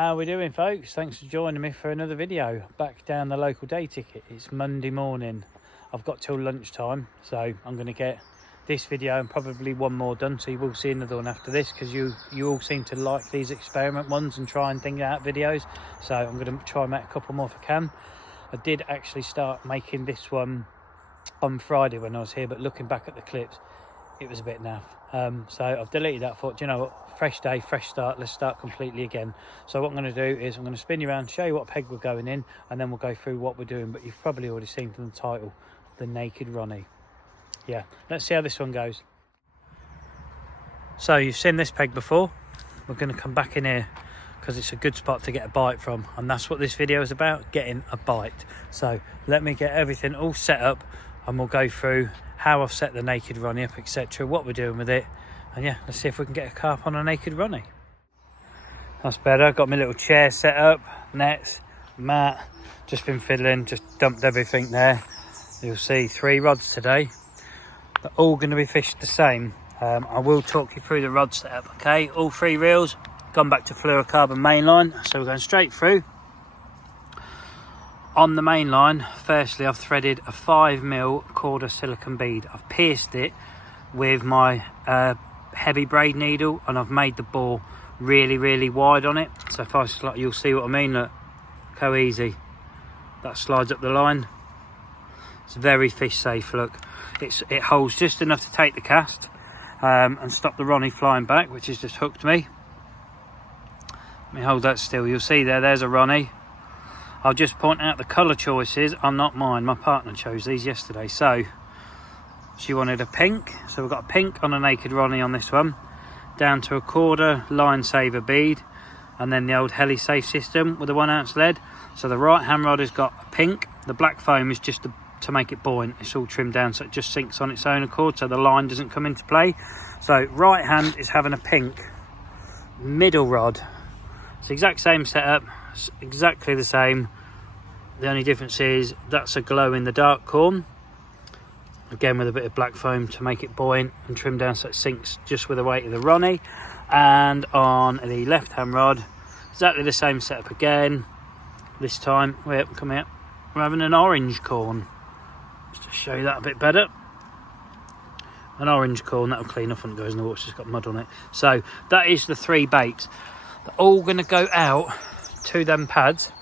How are we doing, folks? Thanks for joining me for another video. Back down the local day ticket. It's Monday morning. I've got till lunchtime, so I'm going to get this video and probably one more done, so you will see another one after this, because you all seem to like these experiment ones and try and think out videos. So I'm going to try and make a couple more if I can. I did actually start making this one on Friday when I was here, but looking back at the clips, it was a bit naff. So I've deleted that. Thought, you know what, fresh day, fresh start, let's start completely again. So what I'm going to do is I'm going to spin you around, show you what peg we're going in, and then we'll go through what we're doing. But you've probably already seen from the title, the Naked Ronnie. Yeah, let's see how this one goes. So you've seen this peg before. We're going to come back in here because it's a good spot to get a bite from, and that's what this video is about, getting a bite. So let me get everything all set up and we'll go through how I've set the Naked Ronnie up, etc., what we're doing with it, and yeah, let's see if we can get a carp on a Naked Ronnie. That's better. Got my little chair set up, nets, mat, just been fiddling, just dumped everything there. You'll see 3 rods today. They're all going to be fished the same. I will talk you through the rod setup, okay? All 3 reels, gone back to fluorocarbon mainline, so we're going straight through. On the main line, firstly, I've threaded a 5mm KORDA silicone bead. I've pierced it with my heavy braid needle, and I've made the bore really wide on it. So if I slide, you'll see what I mean. Look how easy that slides up the line. It's very fish safe. Look, it holds just enough to take the cast and stop the Ronnie flying back, which has just hooked me. Let me hold that still. You'll see there's a Ronnie. I'll just point out the colour choices are not mine. My partner chose these yesterday. So she wanted a pink. So we've got a pink on a Naked Ronnie on this one. Down to a KORDA line saver bead. And then the old heli safe system with a 1-ounce lead. So the right hand rod has got a pink. The black foam is just to make it buoyant. It's all trimmed down so it just sinks on its own accord, so the line doesn't come into play. So right hand is having a pink. Middle rod, it's the exact same setup. It's exactly the same. The only difference is that's a glow in the dark corn, again with a bit of black foam to make it buoyant and trim down so it sinks just with the weight of the Ronnie. And on the left hand rod, exactly the same setup again. This time we're having an orange corn, just to show you that a bit better. An orange corn, that'll clean up when it goes in the water, it's just got mud on it. So that is the 3 baits. They're all going to go out to them pads.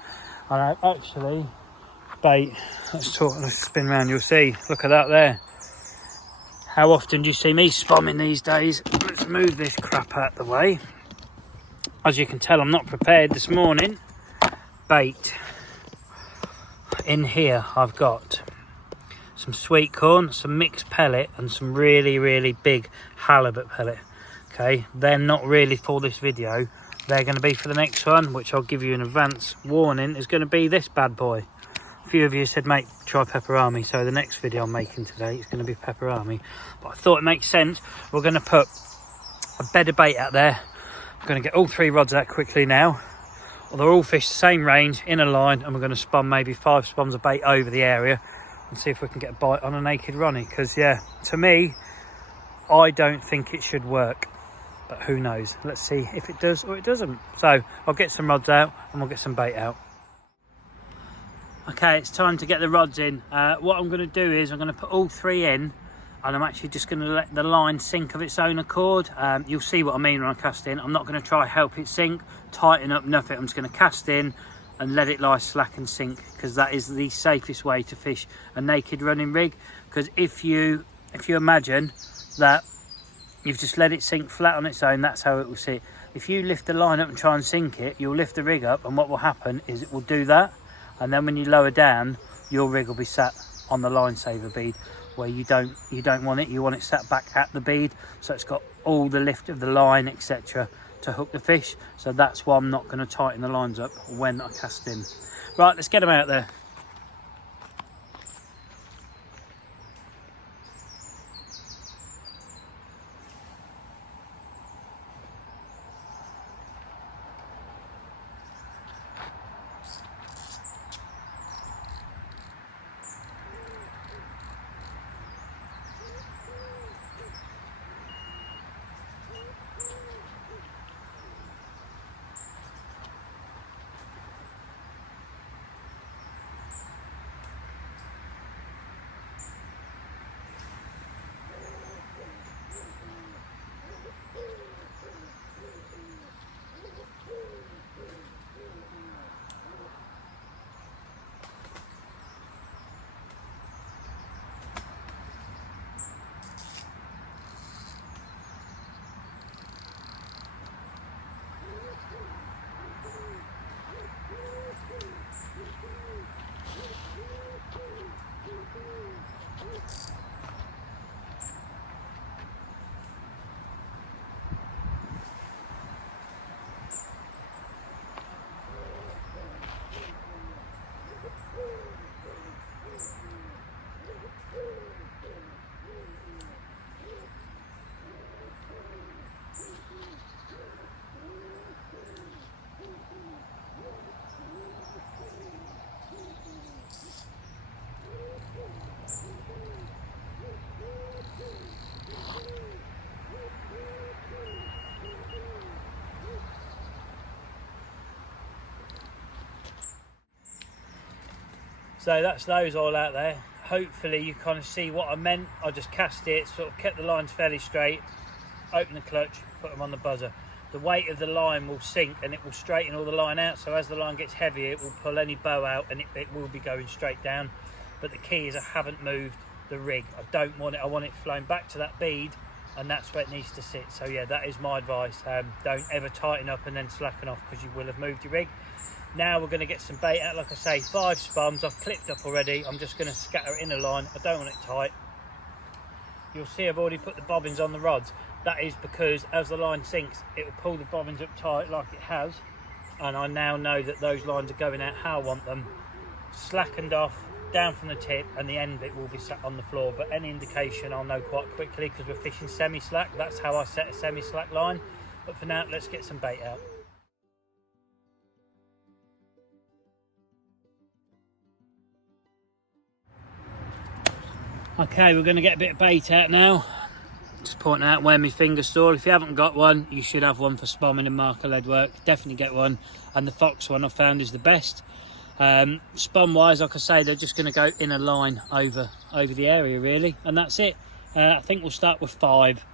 And I actually bait, let's spin around, you'll see, look at that there. How often do you see me spomming these days? Let's move this crap out the way. As you can tell, I'm not prepared this morning. Bait. In here I've got some sweet corn, some mixed pellet, and some really big halibut pellet. Okay, they're not really for this video. They're going to be for the next one, which I'll give you an advance warning is going to be this bad boy. A few of you said, mate, try pepperami, so the next video I'm making today is going to be pepperami. But I thought it makes sense. We're going to put a bed of bait out there. I'm going to get all 3 rods out quickly now. Well, they're all fished the same range in a line, and we're going to spun maybe 5 spans of bait over the area and see if we can get a bite on a Naked Ronnie. Because yeah, to me, I don't think it should work, but who knows. Let's see if it does or it doesn't. So I'll get some rods out and we'll get some bait out. Okay, it's time to get the rods in. What I'm going to do is I'm going to put all 3 in, and I'm actually just going to let the line sink of its own accord. You'll see what I mean when I cast in. I'm not going to try help it sink, tighten up, nothing. I'm just going to cast in and let it lie slack and sink, because that is the safest way to fish a naked running rig. Because if you imagine that you've just let it sink flat on its own, that's how it will sit. If you lift the line up and try and sink it, you'll lift the rig up, and what will happen is it will do that, and then when you lower down, your rig will be sat on the line saver bead, where you don't want it. You want it sat back at the bead, so it's got all the lift of the line, etc., to hook the fish. So that's why I'm not going to tighten the lines up when I cast in. Right, let's get them out there. So that's those all out there. Hopefully you kind of see what I meant. I just cast it, sort of kept the lines fairly straight, open the clutch, put them on the buzzer. The weight of the line will sink and it will straighten all the line out, so as the line gets heavier it will pull any bow out and it will be going straight down. But the key is I haven't moved the rig. I don't want it, I want it flown back to that bead, and that's where it needs to sit. So yeah, that is my advice. Don't ever tighten up and then slacken off, because you will have moved your rig. Now we're going to get some bait out. Like I say, 5 spums I've clipped up already. I'm just going to scatter it in a line. I don't want it tight. You'll see I've already put the bobbins on the rods. That is because as the line sinks, it will pull the bobbins up tight like it has, and I now know that those lines are going out how I want them, slackened off, down from the tip, and the end bit will be sat on the floor. But any indication I'll know quite quickly, because we're fishing semi-slack. That's how I set a semi-slack line. But for now, let's get some bait out. Okay, we're going to get a bit of bait out now. Just pointing out where my finger's sore. If you haven't got one, you should have one for spomming and marker lead work. Definitely get one, and the Fox one I found is the best. Spum wise, like I say, they're just going to go in a line over the area really, and that's it. I think we'll start with 5.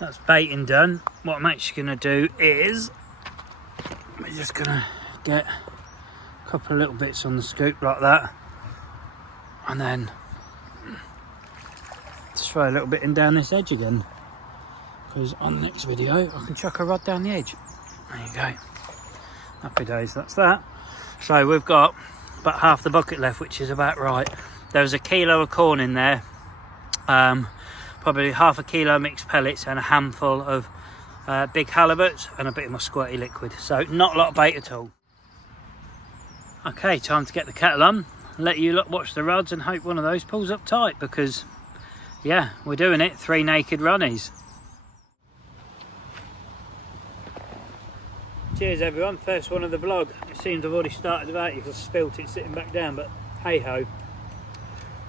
That's baiting done. What I'm actually going to do is we're just going to get a couple of little bits on the scoop like that, and then just throw a little bit in down this edge again, because on the next video I can chuck a rod down the edge. There you go. Happy days, that's that. So we've got about half the bucket left, which is about right. There was 1 kilo of corn in there, probably ½ kilo mixed pellets, and a handful of big halibuts, and a bit of my squirty liquid. So not a lot of bait at all. Okay, time to get the kettle on, let you lot watch the rods, and hope one of those pulls up tight, because yeah, we're doing it. 3 naked Ronnies. Cheers everyone, first one of the vlog. It seems I've already started about it because I spilt it sitting back down, but hey ho.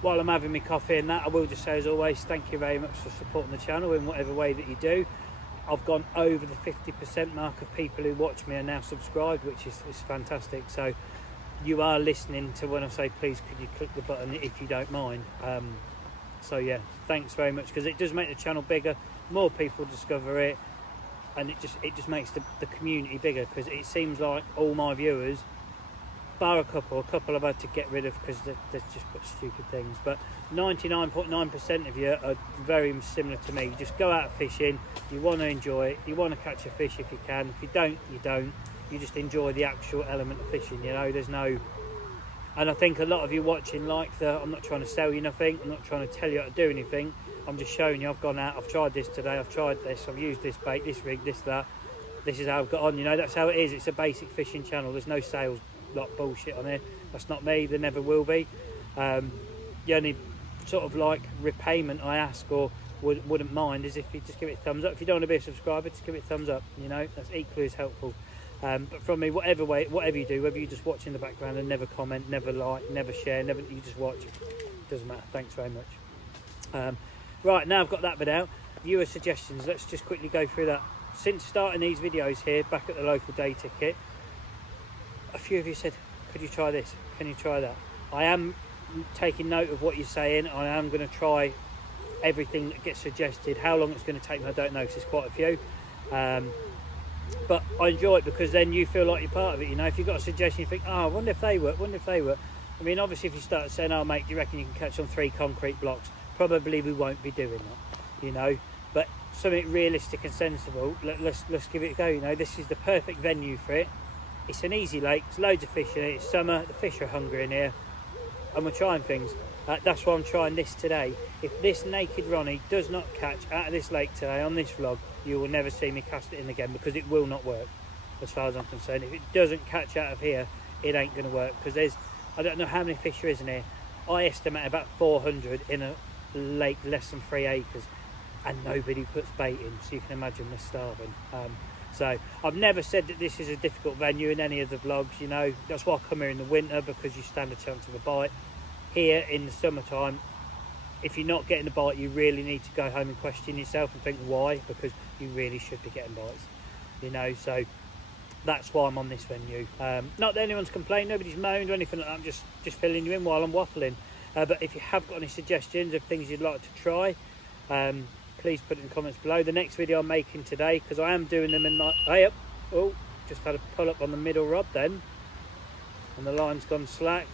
While I'm having my coffee and that, I will just say as always, thank you very much for supporting the channel in whatever way that you do. I've gone over the 50% mark of people who watch me are now subscribed, which is fantastic. So you are listening to when I say please could you click the button if you don't mind. So yeah, thanks very much, because it does make the channel bigger, more people discover it, and it just makes the community bigger, because it seems like all my viewers, bar a couple I've had to get rid of because they're just put stupid things, but 99.9% of you are very similar to me. You just go out fishing, you want to enjoy it, you want to catch a fish if you can. If you don't, you don't. You just enjoy the actual element of fishing, you know. There's no, and I think a lot of you watching like I'm not trying to sell you nothing, I'm not trying to tell you how to do anything, I'm just showing you I've gone out, I've tried this today, I've tried this, I've used this bait, this rig, this, that, this is how I've got on, you know. That's how it is. It's a basic fishing channel. There's no sales like bullshit on here. That's not me, there never will be. The only sort of like repayment I ask or wouldn't mind is if you just give it a thumbs up. If you don't want to be a subscriber, just give it a thumbs up, you know, that's equally as helpful. But from me, whatever you do, whether you just watch in the background and never comment, never like, never share, never, you just watch, doesn't matter. Thanks very much. Right, now I've got that bit out, viewer suggestions, let's just quickly go through that. Since starting these videos here back at the local day ticket, a few of you said, could you try this, can you try that? I am taking note of what you're saying. I am going to try everything that gets suggested. How long it's going to take me, I don't know, because there's quite a few. But I enjoy it because then you feel like you're part of it, you know. If you've got a suggestion, you think, oh, I wonder if they work, wonder if they work. I mean, obviously if you start saying, oh mate, do you reckon you can catch on 3 concrete blocks? Probably we won't be doing that, you know. But something realistic and sensible, let's give it a go, you know. This is the perfect venue for it. It's an easy lake, there's loads of fish in it, it's summer, the fish are hungry in here, and we're trying things. That's why I'm trying this today. If this naked Ronnie does not catch out of this lake today on this vlog, you will never see me cast it in again, because it will not work as far as I'm concerned. If it doesn't catch out of here, it ain't going to work, because there's, I don't know how many fish there is in here. I estimate about 400 in a lake less than 3 acres, and nobody puts bait in, so you can imagine we're starving. So I've never said that this is a difficult venue in any of the vlogs, you know. That's why I come here in the winter, because you stand a chance of a bite. Here in the summertime, if you're not getting a bite, you really need to go home and question yourself and think why, because you really should be getting bites, you know. So that's why I'm on this venue. Not that anyone's complained, nobody's moaned or anything like that. I'm just filling you in while I'm waffling. But if you have got any suggestions of things you'd like to try, please put it in the comments below. The next video I'm making today, because I am doing them in like, hey up, oh, just had a pull up on the middle rod then, and the line's gone slack.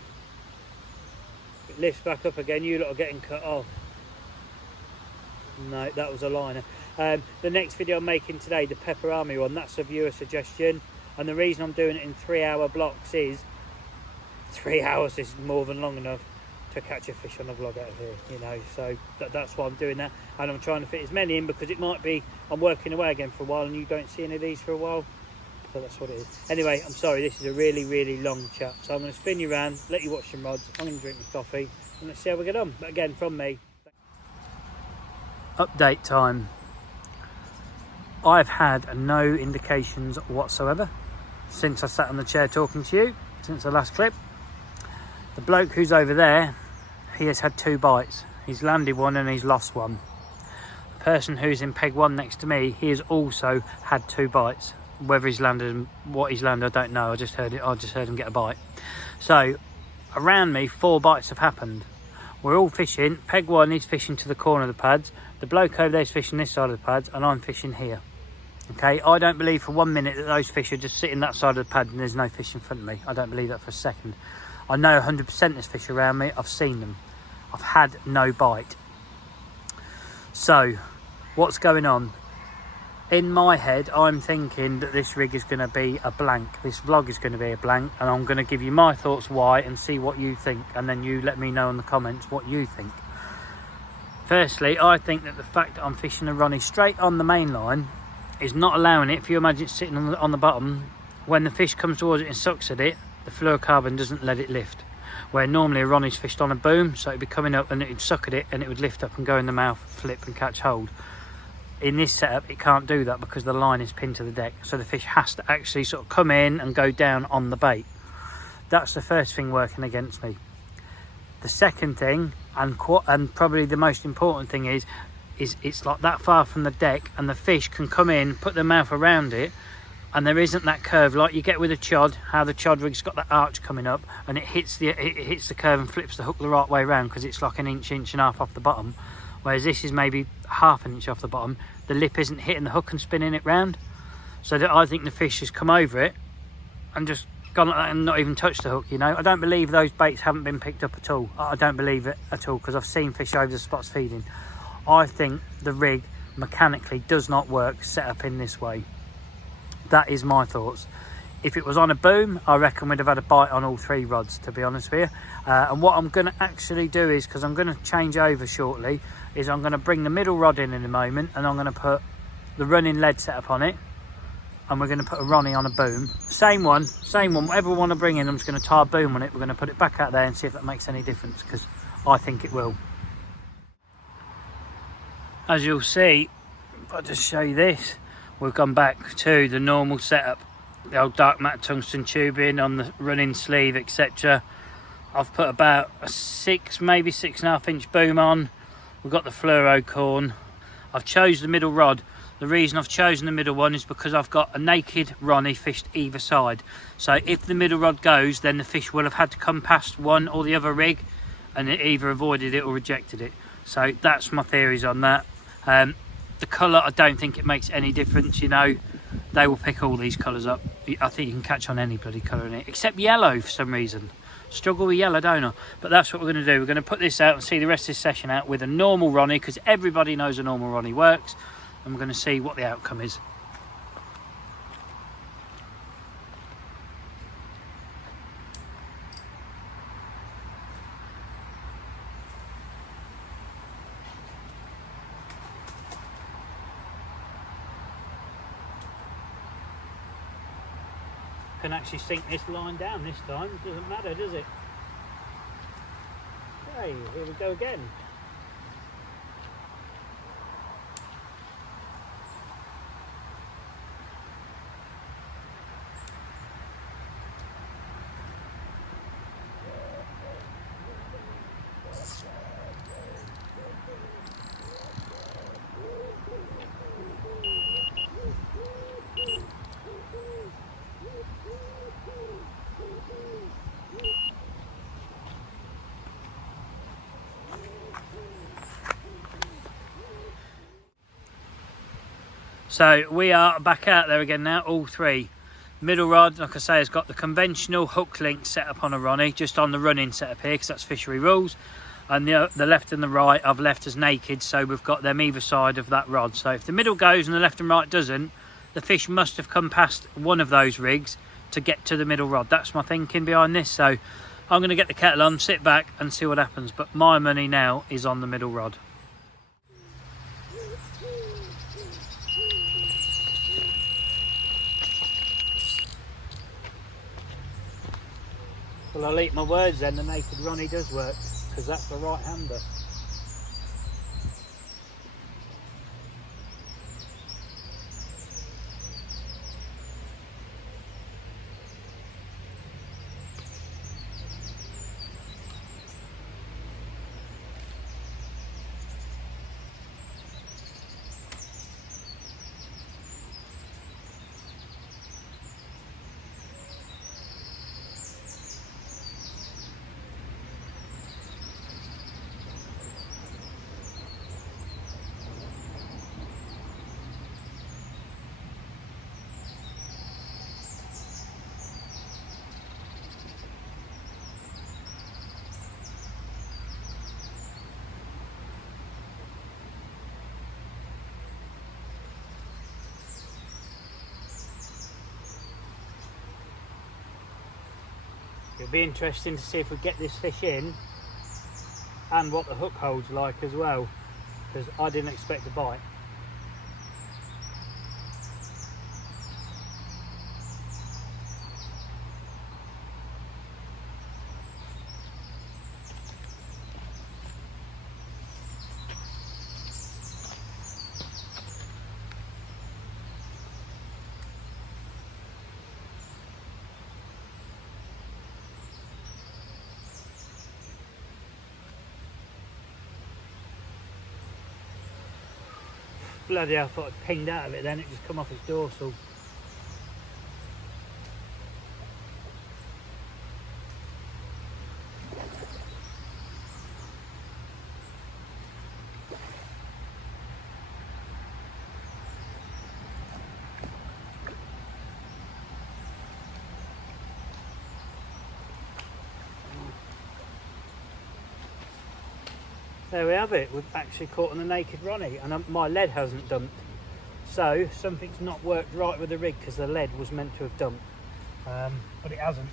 It lifts back up again, you lot are getting cut off. No, that was a liner. The next video I'm making today, the Pepper Army one, that's a viewer suggestion, and the reason I'm doing it in 3-hour blocks is 3 hours is more than long enough to catch a fish on a vlog out of here, you know. So that's why I'm doing that, and I'm trying to fit as many in, because it might be I'm working away again for a while and you don't see any of these for a while, so that's what it is. Anyway, I'm sorry, this is a really long chat, so I'm going to spin you around, let you watch some rods, I'm going to drink my coffee, and let's see how we get on. But again, from me, update time. I've had no indications whatsoever since I sat on the chair talking to you, since the last clip. The bloke who's over there, he has had 2 bites. He's landed one and he's lost one. The person who's in peg 1 next to me, he has also had 2 bites. Whether he's landed and what he's landed, I don't know. I just heard him get a bite. So around me, 4 bites have happened. We're all fishing. Peg 1 is fishing to the corner of the pads. The bloke over there is fishing this side of the pads, and I'm fishing here. Okay, I don't believe for 1 minute that those fish are just sitting that side of the pad and there's no fish in front of me. I don't believe that for a second. I know 100% there's fish around me. I've seen them. I've had no bite. So what's going on? In my head, I'm thinking that this rig is going to be a blank. This vlog is going to be a blank, and I'm going to give you my thoughts why and see what you think, and then you let me know in the comments what you think. Firstly, I think that the fact that I'm fishing a Ronnie straight on the main line is not allowing it. If you imagine it sitting on the bottom, when the fish comes towards it and sucks at it, the fluorocarbon doesn't let it lift. Where normally a Ronnie's fished on a boom, so it'd be coming up and it'd suck at it and it would lift up and go in the mouth, flip and catch hold. In this setup, it can't do that because the line is pinned to the deck, so the fish has to actually sort of come in and go down on the bait. That's the first thing working against me. The second thing, and probably the most important thing, is it's like that far from the deck, and the fish can come in, put their mouth around it, and there isn't that curve like you get with a chod, how the chod rig's got that arch coming up and it hits the curve and flips the hook the right way around, because it's like an inch and a half off the bottom, whereas this is maybe half an inch off the bottom. The lip isn't hitting the hook and spinning it round, so that I think the fish has come over it and just gone like that and not even touched the hook, you know. I don't believe those baits haven't been picked up at all. I don't believe it at all, because I've seen fish over the spots feeding. I think the rig mechanically does not work set up in this way. That is my thoughts. If it was on a boom, I reckon we'd have had a bite on all 3 rods, to be honest with you. And what I'm going to actually do is, because I'm going to change over shortly, is I'm going to bring the middle rod in a moment, and I'm going to put the running lead setup on it, and we're going to put a Ronnie on a boom. Same one, whatever we want to bring in, I'm just going to tie a boom on it. We're going to put it back out there and see if that makes any difference, because I think it will. As you'll see, if I just show you this, we've gone back to the normal setup, the old dark matte tungsten tubing on the running sleeve, etc. I've put about a 6, maybe 6.5 inch boom on. We've got the fluorocorn. I've chosen the middle rod. The reason I've chosen the middle one is because I've got a naked Ronnie fished either side. So if the middle rod goes, then the fish will have had to come past one or the other rig, and it either avoided it or rejected it. So that's my theories on that. The colour, I don't think it makes any difference, you know. They will pick all these colours up. I think you can catch on any bloody colour in it, except yellow for some reason. Struggle with yellow, don't I? But that's what we're going to do. We're going to put this out and see the rest of this session out with a normal Ronnie, because everybody knows a normal Ronnie works, and we're going to see what the outcome is. Can actually sink this line down this time. It doesn't matter, does it? Okay, here we go again. So we are back out there again now, all three. Middle rod, like I say, has got the conventional hook link set up on a Ronnie, just on the running setup here, because that's fishery rules. And the left and the right I've left as naked, so we've got them either side of that rod. So if the middle goes and the left and right doesn't, the fish must have come past one of those rigs to get to the middle rod. That's my thinking behind this. So I'm going to get the kettle on, sit back and see what happens. But my money now is on the middle rod. Well, I'll eat my words then, the naked Ronnie does work, because that's the right-hander. It'll be interesting to see if we get this fish in and what the hook holds like as well, because I didn't expect a bite. Bloody hell, I thought I'd pinged out of it then, it just come off its dorsal. There we have it, we've actually caught on the naked Ronnie, and my lead hasn't dumped. So something's not worked right with the rig, because the lead was meant to have dumped, but it hasn't.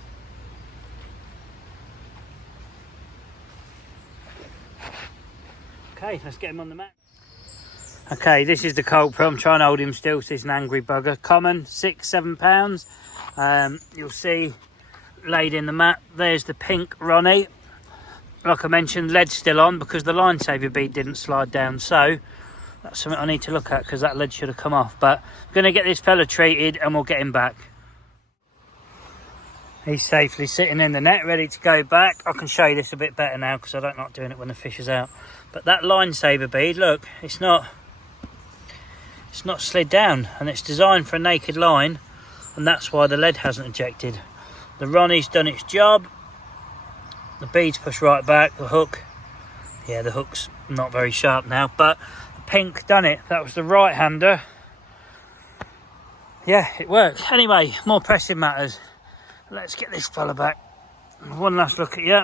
Okay, let's get him on the mat. Okay, this is the culprit. I'm trying to hold him still, so he's an angry bugger. Common, 6-7 pounds. You'll see laid in the mat, there's the pink Ronnie. Like I mentioned, lead's still on because the line saver bead didn't slide down, so that's something I need to look at, because that lead should have come off. But I'm going to get this fella treated and we'll get him back. He's safely sitting in the net, ready to go back. I can show you this a bit better now, because I don't like doing it when the fish is out. But that line saver bead, look, it's not slid down, and it's designed for a naked line, and that's why the lead hasn't ejected. The Ronnie's done its job. The beads push right back. The hook, yeah, the hook's not very sharp now, but the pink done it. That was the right hander. Yeah, it worked. Anyway, more pressing matters. Let's get this fella back. One last look at you.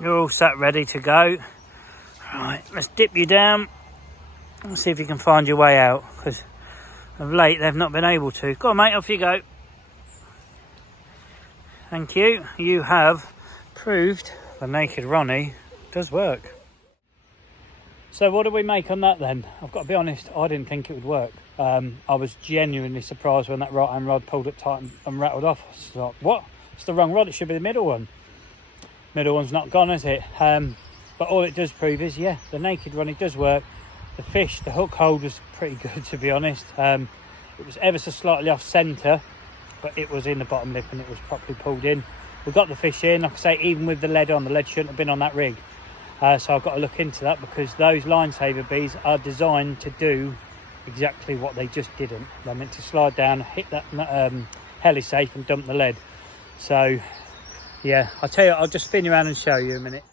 You're all sat ready to go. Right, let's dip you down and see if you can find your way out, because of late they've not been able to. Go on mate, off you go. Thank you. You have proved the naked Ronnie does work. So what do we make on that then? I've got to be honest, I didn't think it would work. I was genuinely surprised when that right hand rod pulled it tight and rattled off. I was like, what? It's the wrong rod, it should be the middle one. Middle one's not gone, is it? But all it does prove is, yeah, the naked Ronnie does work. The fish, the hook hold was pretty good, to be honest. It was ever so slightly off centre, but it was in the bottom lip and it was properly pulled in. We got the fish in, like I say, even with the lead on. The lead shouldn't have been on that rig. So I've got to look into that, because those line saver bees are designed to do exactly what they just didn't. They're meant to slide down, hit that heli safe and dump the lead. So yeah, I'll tell you, I'll just spin you around and show you a minute.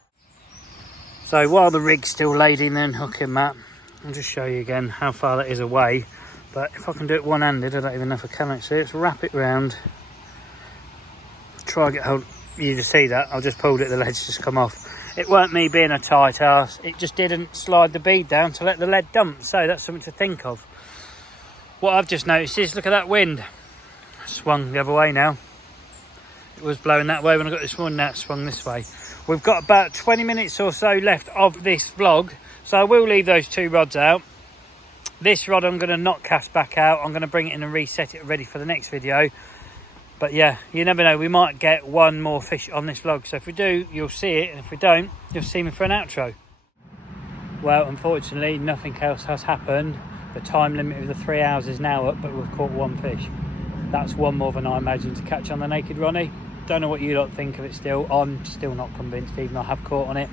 So while the rig's still laid in and hooking, Matt, I'll just show you again how far that is away. But if I can do it one-handed, I don't even know if I can actually. Let's wrap it round. Try and get hold. You just see that? I've just pulled it, the lead's just come off. It weren't me being a tight ass, it just didn't slide the bead down to let the lead dump. So that's something to think of. What I've just noticed is, look at that wind. Swung the other way now. It was blowing that way when I got this one, now it's swung this way. We've got about 20 minutes or so left of this vlog, so I will leave those two rods out. This rod I'm going to not cast back out. I'm going to bring it in and reset it ready for the next video. But yeah, you never know, we might get one more fish on this vlog. So if we do, you'll see it, and if we don't, you'll see me for an outro. Well, unfortunately, nothing else has happened. The time limit of the 3 hours is now up, but we've caught one fish. That's one more than I imagined to catch on the naked Ronnie. Don't know what you lot think of it still. I'm still not convinced, even though I have caught on it.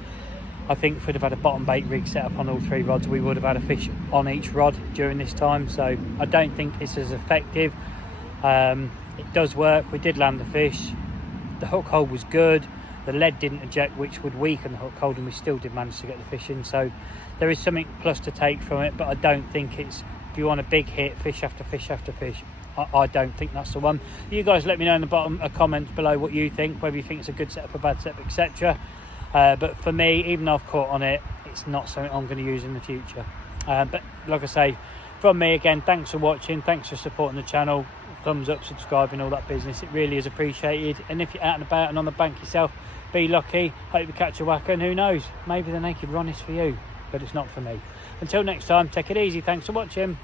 I think if we'd have had a bottom bait rig set up on all three rods, we would have had a fish on each rod during this time. So I don't think it's as effective. It does work. We did land the fish. The hook hold was good. The lead didn't eject, which would weaken the hook hold, and we still did manage to get the fish in. So there is something plus to take from it, but I don't think it's, if you want a big hit, fish after fish after fish, I don't think that's the one. You guys let me know in the bottom comments below what you think, whether you think it's a good setup, a bad setup, etc. But for me, even though I've caught on it, it's not something I'm going to use in the future. But like I say, from me again, thanks for watching, thanks for supporting the channel. Thumbs up, subscribing, all that business, it really is appreciated. And if you're out and about and on the bank yourself, be lucky, hope you catch a whacker, and who knows, maybe the naked Ronnie's for you, but it's not for me. Until next time, take it easy, thanks for watching.